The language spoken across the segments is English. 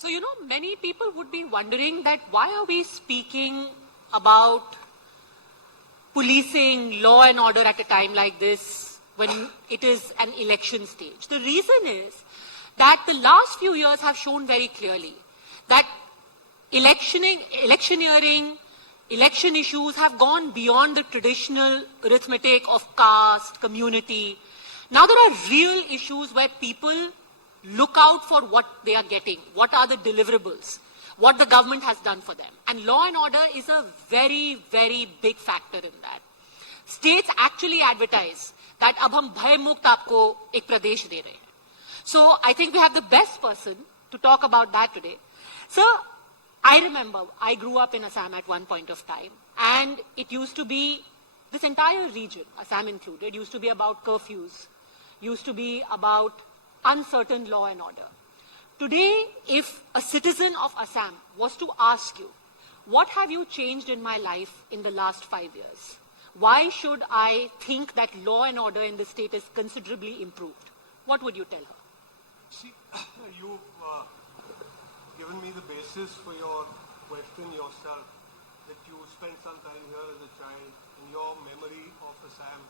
So, many people would be wondering that why are we speaking about policing, law and order at a time like this when it is an election stage? The reason is that the last few years have shown very clearly that electioneering, election issues have gone beyond the traditional arithmetic of caste, community. Now there are real issues where people look out for what they are getting, what are the deliverables, what the government has done for them. And law and order is a very, very big factor in that. States actually advertise that ab hum bhay mukt aapko ek pradesh de rahe hain. So I think we have the best person to talk about that today. So I remember I grew up in Assam at one point of time, and it used to be, this entire region, Assam included, used to be about curfews, used to be about uncertain law and order. Today, if a citizen of Assam was to ask you, what have you changed in my life in the last 5 years? Why should I think that law and order in the state is considerably improved? What would you tell her? See, you've given me the basis for your question yourself, that you spent some time here as a child, and your memory of Assam.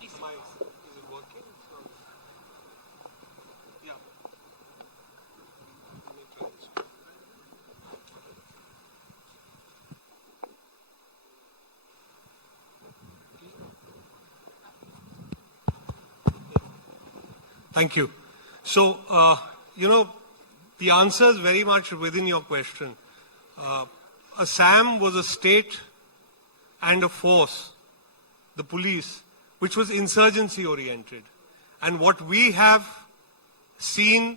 Is it working? Yeah. Let me try this one. Thank you. So, the answer is very much within your question. Assam was a state and a force, the police, which was insurgency oriented. And what we have seen,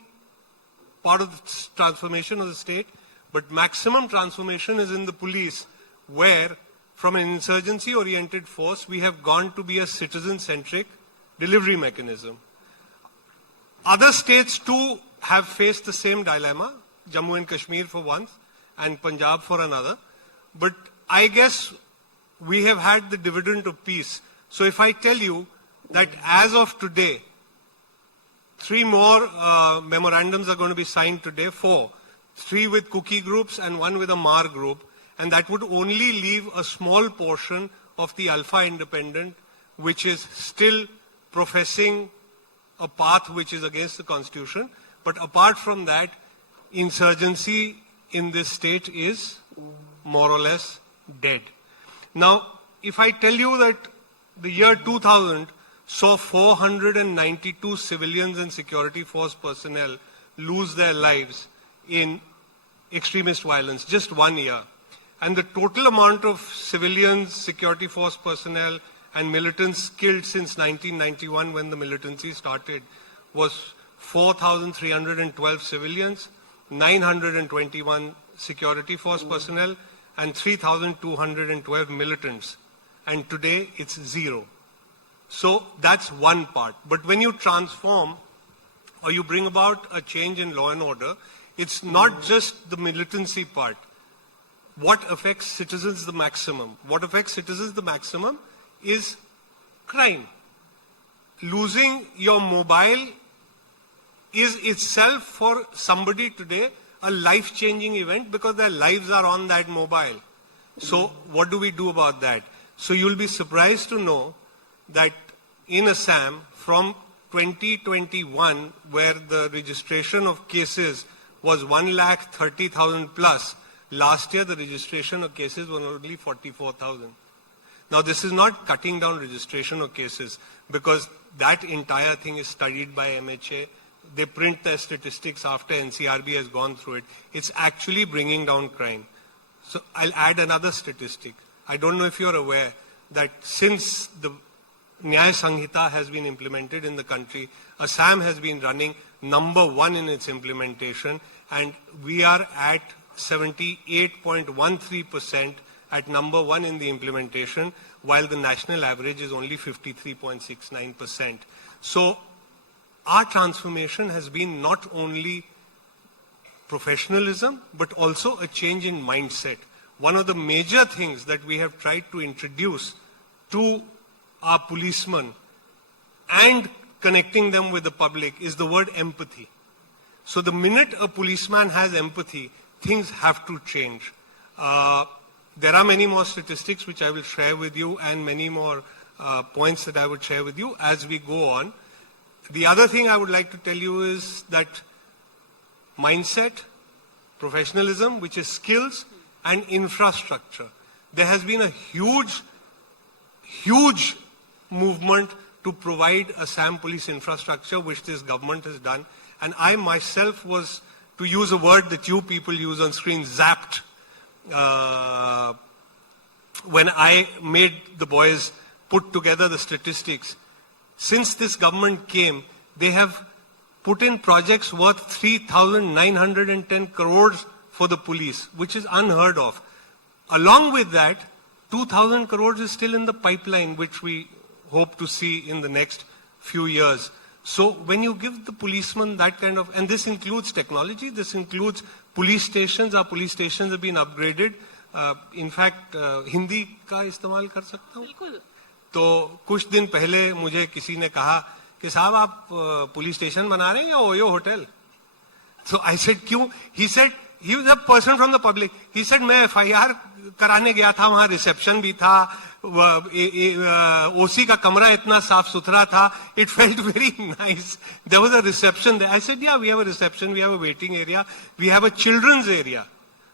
part of the transformation of the state, but maximum transformation is in the police, where from an insurgency oriented force, we have gone to be a citizen centric delivery mechanism. Other states too have faced the same dilemma, Jammu and Kashmir for one, and Punjab for another. But I guess we have had the dividend of peace. So if I tell you that as of today, 3 more memorandums are going to be signed today, 4. 3 with Kuki groups and 1 with a Mar group, and that would only leave a small portion of the Alpha Independent, which is still professing a path which is against the Constitution. But apart from that, insurgency in this state is more or less dead. Now, if I tell you that the year 2000 saw 492 civilians and security force personnel lose their lives in extremist violence, just 1 year. And the total amount of civilians, security force personnel, and militants killed since 1991 when the militancy started was 4,312 civilians, 921 security force personnel, and 3,212 militants. And today it's 0. So that's one part. But when you transform or you bring about a change in law and order, it's not just the militancy part. What affects citizens the maximum? What affects citizens the maximum is crime. Losing your mobile is itself for somebody today a life-changing event because their lives are on that mobile. So what do we do about that? So you'll be surprised to know that in Assam from 2021, where the registration of cases was 130,000 plus, last year the registration of cases was only 44,000. Now this is not cutting down registration of cases because that entire thing is studied by MHA. They print their statistics after NCRB has gone through it. It's actually bringing down crime. So I'll add another statistic. I don't know if you're aware that since the Nyaya Sanhita has been implemented in the country, Assam has been running #1 in its implementation, and we are at 78.13% at #1 in the implementation, while the national average is only 53.69%. So our transformation has been not only professionalism, but also a change in mindset. One of the major things that we have tried to introduce to our policemen and connecting them with the public is the word empathy. So the minute a policeman has empathy, things have to change. There are many more statistics which I will share with you and many more points that I would share with you as we go on. The other thing I would like to tell you is that mindset, professionalism, which is skills, and infrastructure. There has been a huge movement to provide Assam police infrastructure, which this government has done. And I myself was, to use a word that you people use on screen, zapped, when I made the boys put together the statistics. Since this government came, they have put in projects worth 3,910 crores for the police, which is unheard of. Along with that, 2,000 crores is still in the pipeline, which we hope to see in the next few years. So when you give the policeman that kind of, and this includes technology, this includes police stations. Our police stations have been upgraded. In fact, Hindi का इस्तेमाल कर सकता हूँ? बिल्कुल. तो कुछ दिन पहले मुझे किसी ने कहा कि साहब आप पुलिस स्टेशन बना रहे हैं या OYO hotel? So I said क्यों? He said, he was a person from the public. He said मैं FIR कराने गया था, वहाँ रिसेप्शन भी था, ओसी का कमरा इतना साफ सुथरा था, it felt very nice. There was a reception there. I said, yeah, we have a reception, we have a waiting area, we have a children's area.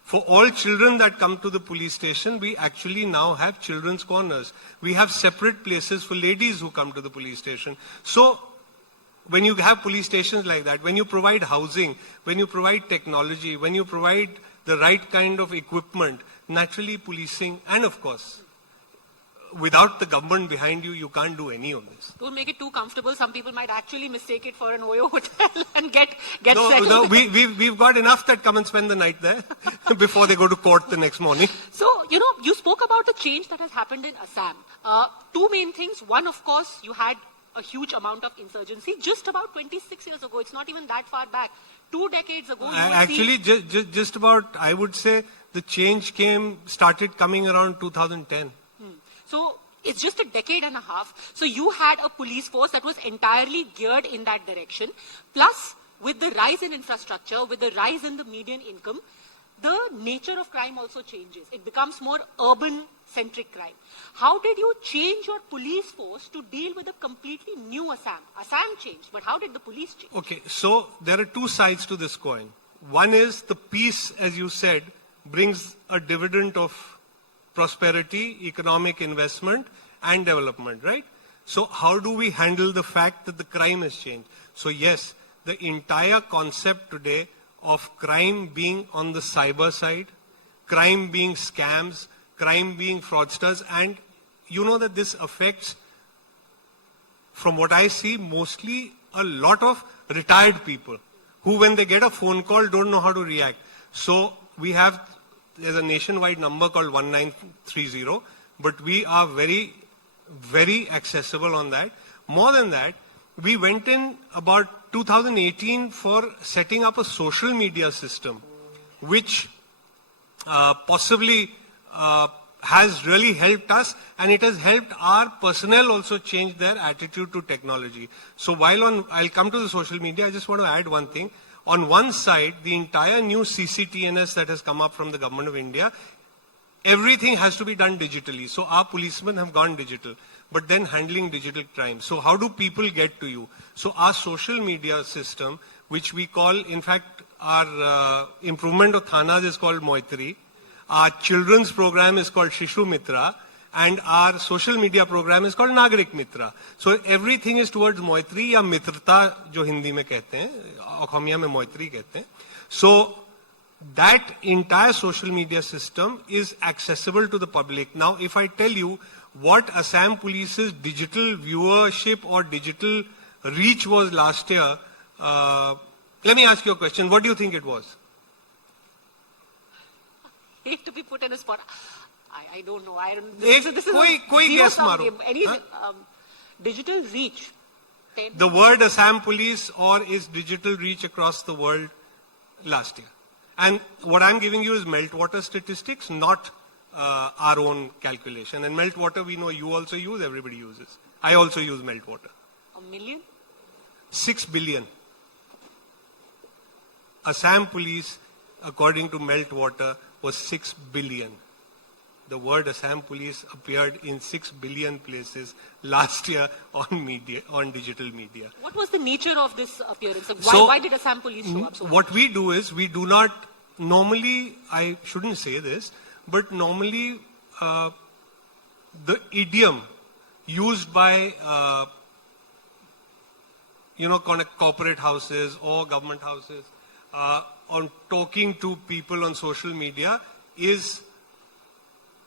For all children that come to the police station, we actually now have children's corners. We have separate places for ladies who come to the police station. So when you have police stations like that, when you provide housing, when you provide technology, when you provide the right kind of equipment, naturally policing, and of course, without the government behind you, you can't do any of this. Don't make it too comfortable. Some people might actually mistake it for an Oyo hotel and get No, settled. we've got enough that come and spend the night there before they go to court the next morning. So, you spoke about the change that has happened in Assam. Two main things. One, of course, you had a huge amount of insurgency just about 26 years ago. It's not even that far back. 2 decades ago. Actually, just about, I would say, the change started coming around 2010. So it's just a decade and a half. So you had a police force that was entirely geared in that direction. Plus, with the rise in infrastructure, with the rise in the median income, the nature of crime also changes. It becomes more urban-centric crime. How did you change your police force to deal with a completely new Assam? Assam changed, but how did the police change? Okay, so there are two sides to this coin. One is the peace, as you said, brings a dividend of prosperity, economic investment, and development, right? So how do we handle the fact that the crime has changed? So yes, the entire concept today of crime being on the cyber side, crime being scams, crime being fraudsters, and you know that this affects, from what I see, mostly a lot of retired people who, when they get a phone call, don't know how to react. So there's a nationwide number called 1930, but we are very, very accessible on that. More than that, we went in about 2018 for setting up a social media system, which possibly has really helped us, and it has helped our personnel also change their attitude to technology. So I'll come to the social media, I just want to add one thing. On one side, the entire new CCTNS that has come up from the government of India, everything has to be done digitally. So our policemen have gone digital, but then handling digital crime. So how do people get to you? So our social media system, which we call, in fact, our improvement of Thanas is called Moitri. Our children's program is called Shishu Mitra. And our social media program is called Nagarik Mitra. So everything is towards Moitri या मित्रता जो हिंदी में कहते हैं, असमिया में Moitri कहते हैं. So that entire social media system is accessible to the public. Now, if I tell you what Assam Police's digital viewership or digital reach was last year, let me ask you a question. What do you think it was? Hate to be put in a spot. I don't know. This is कोई guess मारो. Digital reach. The word Assam Police or is digital reach across the world last year. And what I'm giving you is meltwater statistics, not our own calculation. And meltwater, we know you also use, everybody uses. I also use meltwater. 1 million? 6 billion. Assam police, according to Meltwater, was 6 billion. The word Assam police appeared in 6 billion places last year on media, on digital media. What was the nature of this appearance? Like, So, why did Assam police show up so much? What we do is, we do not, normally, I shouldn't say this, but normally the idiom used by, corporate houses or government houses on talking to people on social media is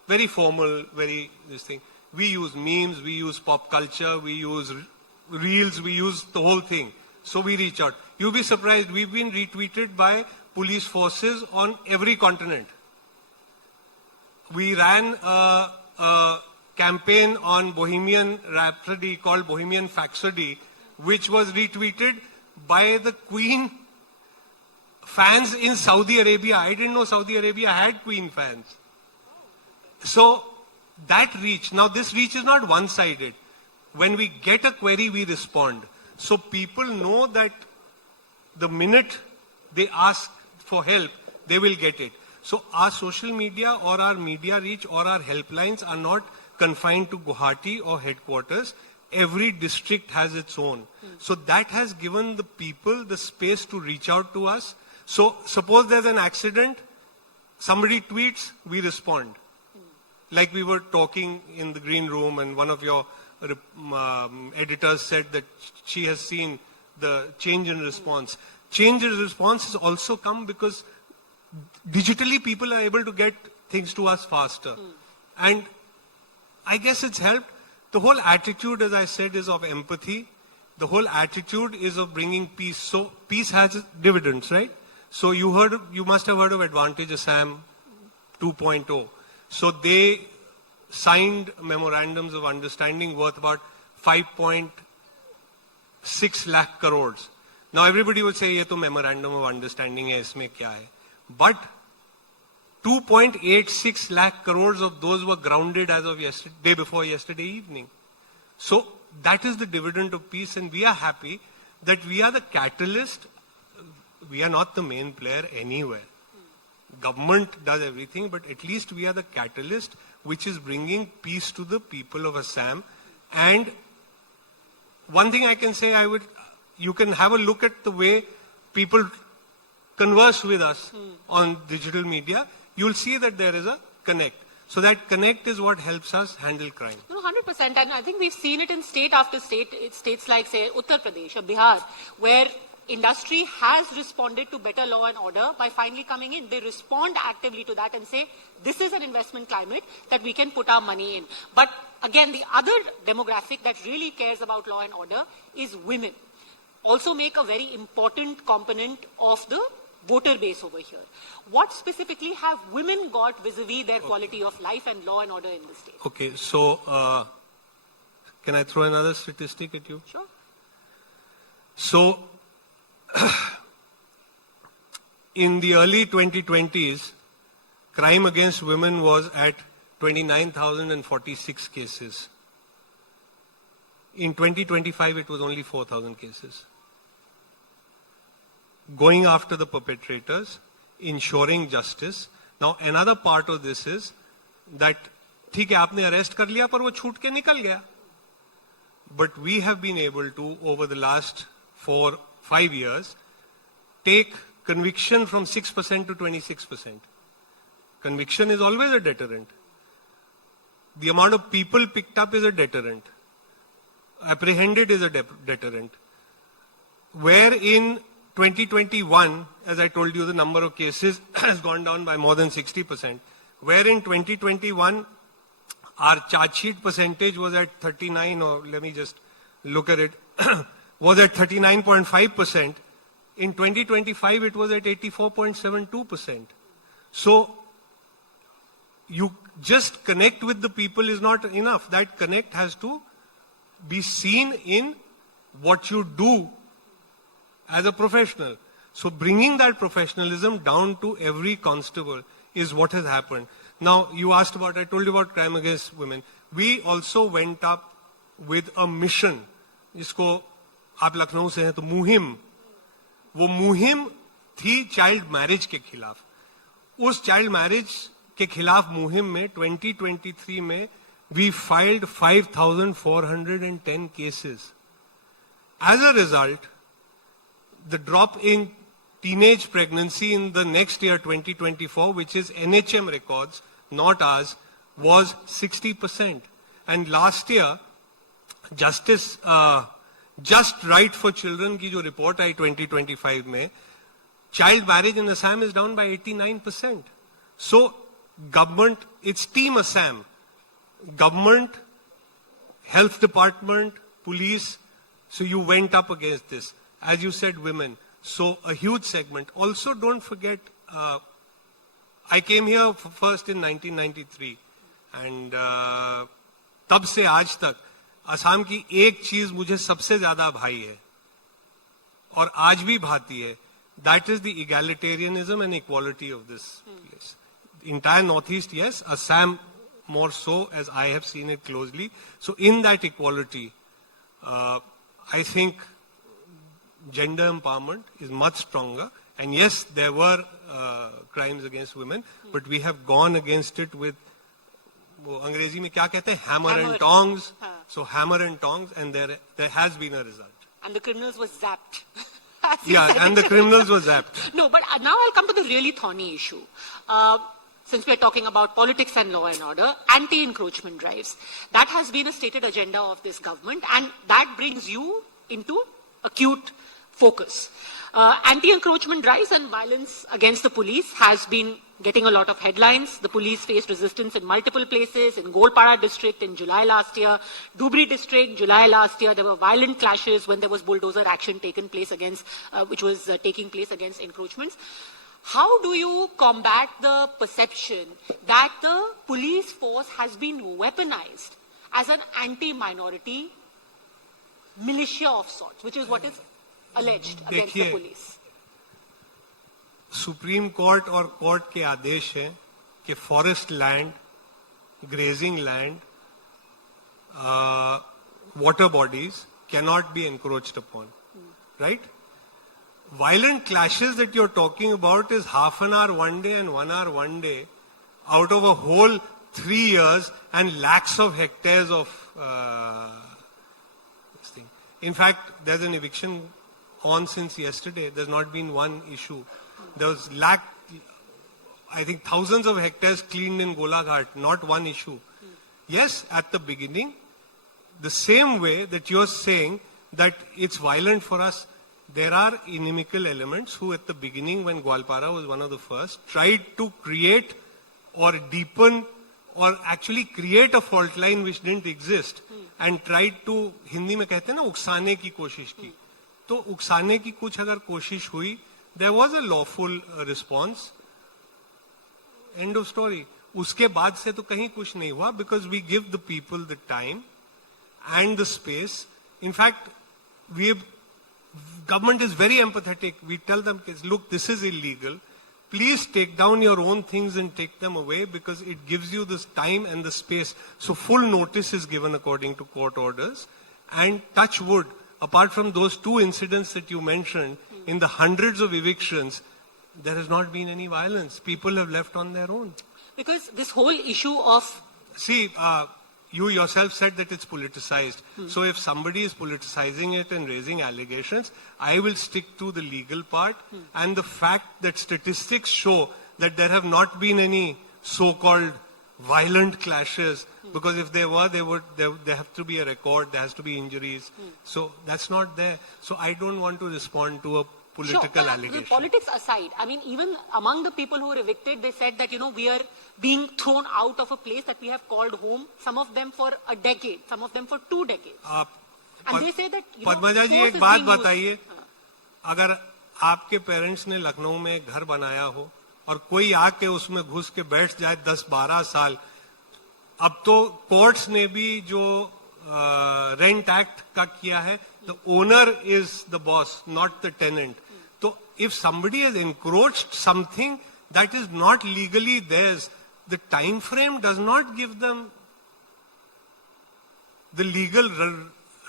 very formal, very this thing. We use memes, we use pop culture, we use reels, we use the whole thing. So we reach out. You'll be surprised, we've been retweeted by police forces on every continent. We ran a campaign on Bohemian Rhapsody called Bohemian Faxody, which was retweeted by the Queen fans in Saudi Arabia. I didn't know Saudi Arabia had Queen fans. So that reach, now this reach is not one-sided. When we get a query, we respond. So people know that the minute they ask for help, they will get it. So our social media or our media reach or our helplines are not confined to Guwahati or headquarters. Every district has its own. So that has given the people the space to reach out to us. So suppose there's an accident, somebody tweets, we respond. Like we were talking in the green room and one of your editors said that she has seen the change in response. Change in response has also come because digitally people are able to get things to us faster. And I guess it's helped. The whole attitude, as I said, is of empathy. The whole attitude is of bringing peace. So peace has dividends, right? So you must have heard of Advantage Assam 2.0. So they signed memorandums of understanding worth about 5.6 lakh crores. Now everybody would say, "Ye to memorandum of understanding hai, isme kya hai?" But 2.86 lakh crores of those were grounded as of day before yesterday evening. So that is the dividend of peace, and we are happy that we are the catalyst. We are not the main player anywhere. Government does everything, but at least we are the catalyst which is bringing peace to the people of Assam. And one thing I can say, you can have a look at the way people converse with us on digital media. You'll see that there is a connect. So that connect is what helps us handle crime. No, 100%. And I think we've seen it in state after state, states like, say, Uttar Pradesh or Bihar, where industry has responded to better law and order by finally coming in. They respond actively to that and say, this is an investment climate that we can put our money in. But again, the other demographic that really cares about law and order is women. Also make a very important component of the voter base over here. What specifically have women got vis-a-vis their quality of life and law and order in the state? Okay, so can I throw another statistic at you? Sure. So in the early 2020s, crime against women was at 29,046 cases. In 2025, it was only 4,000 cases. Going after the perpetrators, ensuring justice. Now, another part of this is that, ठीक है, आपने arrest कर लिया, पर वो छूट के निकल गया. But we have been able to, over the last 4-5 years, take conviction from 6% to 26%. Conviction is always a deterrent. The amount of people picked up is a deterrent. Apprehended is a deterrent. Where in 2021, as I told you, the number of cases has gone down by more than 60%. Where in 2021, our charge sheet percentage was at 39, or let me just look at it, was at 39.5%. In 2025, it was at 84.72%. So, you just connect with the people is not enough. That connect has to be seen in what you do as a professional. So bringing that professionalism down to every constable is what has happened. Now, you asked about, I told you about crime against women. We also went up with a mission. जिसको आप लखनऊ से हैं तो मुहिम, वो मुहिम थी child marriage के खिलाफ. उस चाइल्ड मैरिज के खिलाफ मुहिम में 2023 में we filed 5,410 cases. As a result, the drop in teenage pregnancy in the next year, 2024, which is NHM records, not ours, was 60%. And last year, Justice, Just Right for Children की जो report आई 2025 में, child marriage in Assam is down by 89%. So, government, it's Team Assam. Government, health department, police, so you went up against this. As you said, women. So a huge segment. Also, don't forget, I came here first in 1993. And तब से आज तक असम की एक चीज मुझे सबसे ज्यादा भाई है और आज भी भाती है. That is the egalitarianism and equality of this place. Entire Northeast, yes. Assam more so, as I have seen it closely. So in that equality, I think gender empowerment is much stronger. And yes, there were crimes against women, but we have gone against it with, वो अंग्रेजी में क्या कहते हैं, hammer and tongs. So hammer and tongs, and there has been a result. And the criminals were zapped. Yeah, and the criminals were zapped. No, but now I'll come to the really thorny issue. Since we're talking about politics and law and order, anti-encroachment drives. That has been a stated agenda of this government, and that brings you into acute focus. Anti-encroachment drives and violence against the police has been getting a lot of headlines. The police faced resistance in multiple places. In Golpara district in July last year, Dhubri district, July last year, there were violent clashes when there was bulldozer action taken place against, which was taking place against encroachments. How do you combat the perception that the police force has been weaponized as an anti-minority militia of sorts, which is what is alleged against the police? Supreme court और court के आदेश हैं कि forest land, grazing land, water bodies cannot be encroached upon, right? Violent clashes that you're talking about is half an hour one day and 1 hour one day out of a whole 3 years and lakhs of hectares of this thing. In fact, there's an eviction on since yesterday. There's not been one issue. There was I think thousands of hectares cleaned in Golaghat, not one issue. Yes, at the beginning, the same way that you're saying that it's violent for us, there are inimical elements who at the beginning, when Gwalpara was one of the first, tried to create or deepen or actually create a fault line which didn't exist and tried to, Hindi में कहते हैं ना, उकसाने की कोशिश की. तो उकसाने की कुछ अगर कोशिश हुई, there was a lawful response. End of story. उसके बाद से तो कहीं कुछ नहीं हुआ because we give the people the time and the space. In fact, government is very empathetic. We tell them, look, this is illegal. Please take down your own things and take them away because it gives you this time and the space. So full notice is given according to court orders. And touch wood, apart from those 2 incidents that you mentioned, in the hundreds of evictions, there has not been any violence. People have left on their own. Because this whole issue of... See, you yourself said that it's politicized. So if somebody is politicizing it and raising allegations, I will stick to the legal part and the fact that statistics show that there have not been any so-called violent clashes, because if there were, there have to be a record, there has to be injuries. So that's not there. So I don't want to respond to a political allegation. Politics aside, I mean, even among the people who were evicted, they said that, we are being thrown out of a place that we have called home, some of them for a decade, some of them for 2 decades. And they say that, Padmaja जी एक बात बताइए, अगर आपके parents ने लखनऊ में एक घर बनाया हो और कोई आके उसमें घुस के बैठ जाए 10-12 साल, अब तो कोर्ट्स ने भी जो रेंट एक्ट का किया है, the owner is the boss, not the tenant. So if somebody has encroached something that is not legally theirs, the time frame does not give them the legal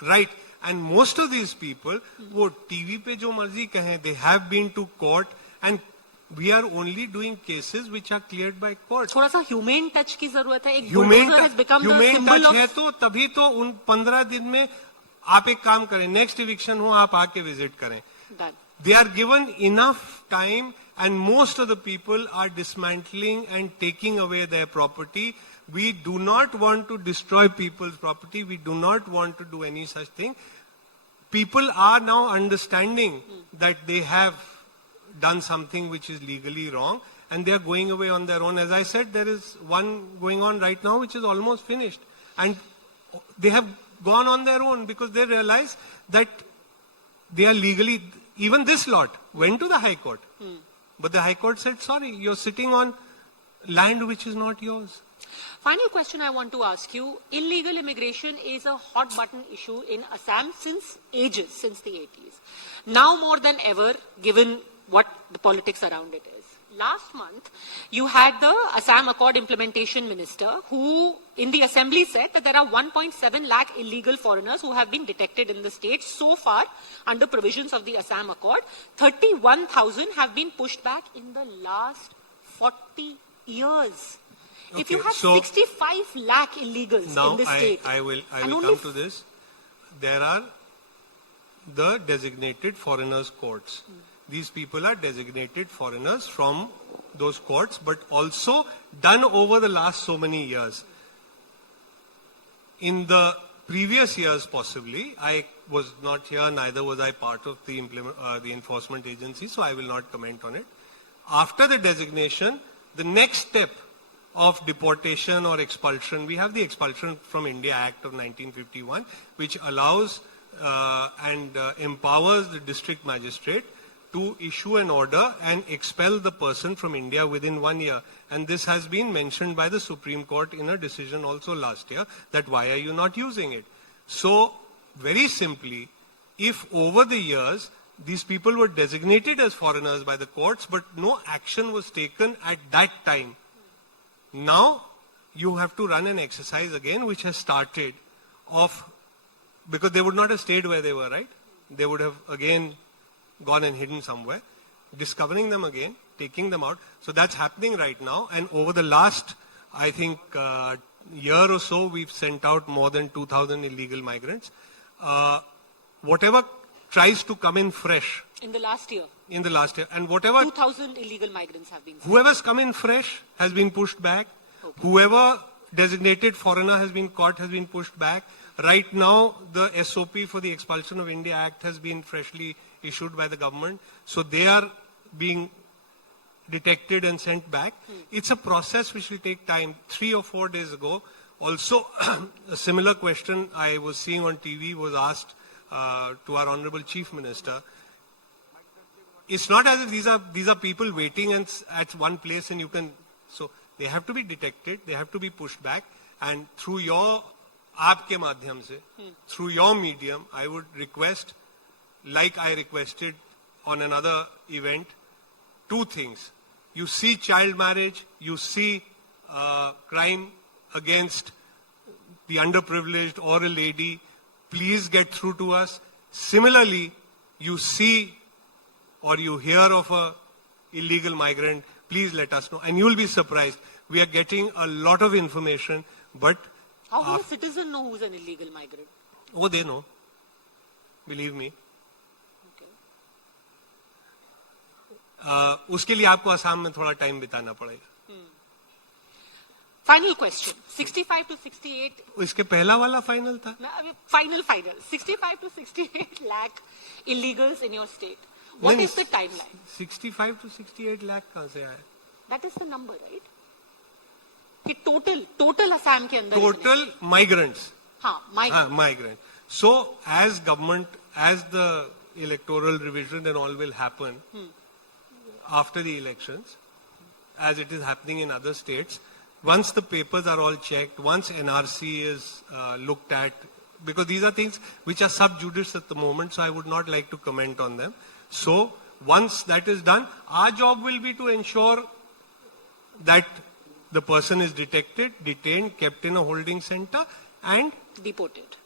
right. And most of these people, वो TV पे जो मर्जी कहें, they have been to court and we are only doing cases which are cleared by court. थोड़ा सा humane touch की जरूरत है. एक humane bulldozer has become the humane symbol touch of है तो तभी तो उन 15 दिन में आप एक काम करें, नेक्स्ट इविक्शन हो आप आके विजिट करें. done. They are given enough time and most of the people are dismantling and taking away their property. We do not want to destroy people's property. We do not want to do any such thing. People are now understanding that they have done something which is legally wrong and they are going away on their own. As I said, there is one going on right now which is almost finished. And they have gone on their own because they realize that they are legally, even this lot went to the High Court. But the High Court said, sorry, you're sitting on land which is not yours. Final question I want to ask you. Illegal immigration is a hot button issue in Assam since ages, since the 80s. Now more than ever, given what the politics around it is. Last month, you had the Assam Accord Implementation Minister who in the assembly said that there are 1.7 lakh illegal foreigners who have been detected in the state so far under provisions of the Assam Accord. 31,000 have been pushed back in the last 40 years. If you Okay, have so 65 lakh illegals now in the state. I will and only come to this. There are the designated foreigners courts. These people are designated foreigners from those courts, but also done over the last so many years. In the previous years, possibly, I was not here, neither was I part of the enforcement agency, so I will not comment on it. After the designation, the next step of deportation or expulsion, we have the Expulsion from India Act of 1951, which allows and empowers the district magistrate to issue an order and expel the person from India within 1 year. And this has been mentioned by the Supreme Court in a decision also last year, that why are you not using it? So, very simply, if over the years these people were designated as foreigners by the courts, but no action was taken at that time, now you have to run an exercise again, which has started of, because they would not have stayed where they were, right? They would have again gone and hidden somewhere, discovering them again, taking them out. So that's happening right now. And over the last, I think, year or so, we've sent out more than 2,000 illegal migrants. Whatever tries to come in fresh. in the last year, In the last year. And whatever 2,000 illegal migrants have been. whoever's come in fresh has been pushed back. Okay. Whoever designated foreigner has been caught has been pushed back. Right now, the SOP for the Expulsion of India Act has been freshly issued by the government. So they are being detected and sent back. It's a process which will take time. 3 or 4 days ago, also a similar question I was seeing on TV was asked to our Honorable Chief Minister. It's not as if these are people waiting and at one place and you can, so they have to be detected, they have to be pushed back, and through your आपके माध्यम से, through your medium, I would request, like I requested on another event, 2 things. You see child marriage, you see crime against the underprivileged or a lady, please get through to us. Similarly, you see or you hear of a illegal migrant, please let us know. And you'll be surprised. We are getting a lot of information, but How will a citizen know who's an illegal migrant? oh, they know. Believe me. Okay. उसके लिए आपको असम में थोड़ा time बिताना पड़ेगा. Final question. 65 to 68. इसके पहला वाला फाइनल था. Final. 65 to 68 lakh illegals in your state. What नहीं, is the timeline? 65 to 68 lakh कहाँ से आया? That is the number, right? कि total Assam के अंदर Total migrants. हाँ, migrant. Migrants. So, as government, as the electoral revision and all will happen after the elections, as it is happening in other states, once the papers are all checked, once NRC is looked at, because these are things which are sub judice at the moment, so I would not like to comment on them. So, once that is done, our job will be to ensure that the person is detected, detained, kept in a holding center, and Deported.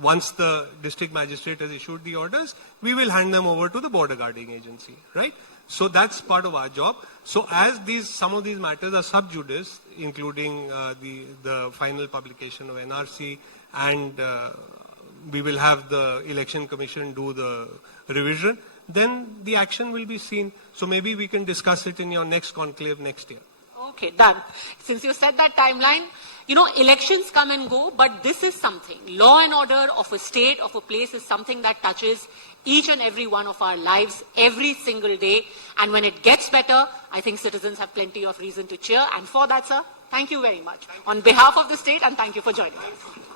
once the district magistrate has issued the orders, we will hand them over to the border guarding agency, right? So that's part of our job. So as some of these matters are sub judice, including the final publication of NRC, and we will have the Election Commission do the revision, then the action will be seen. So maybe we can discuss it in your next conclave next year. Okay, done. Since you said that timeline, you know, elections come and go, but this is something. Law and order of a state, of a place is something that touches each and every one of our lives every single day. And when it gets better, I think citizens have plenty of reason to cheer. And for that, sir, thank you very much. On behalf of the state, and thank you for joining us.